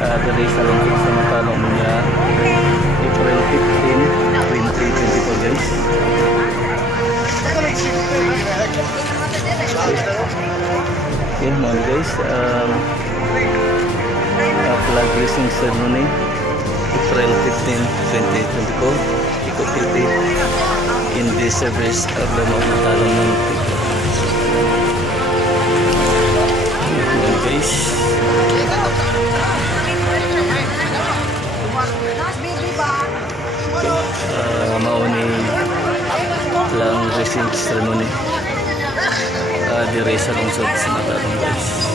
Dali sa lungsod sa Matalong niya April 15, 2024 guys. Okay mga guys, flag raising ceremony April 15, 2024 Iko-Pilpi in the service of the Matalong ng guys. Mauni lang received ceremony dire sa lungsod sa Matalong guys.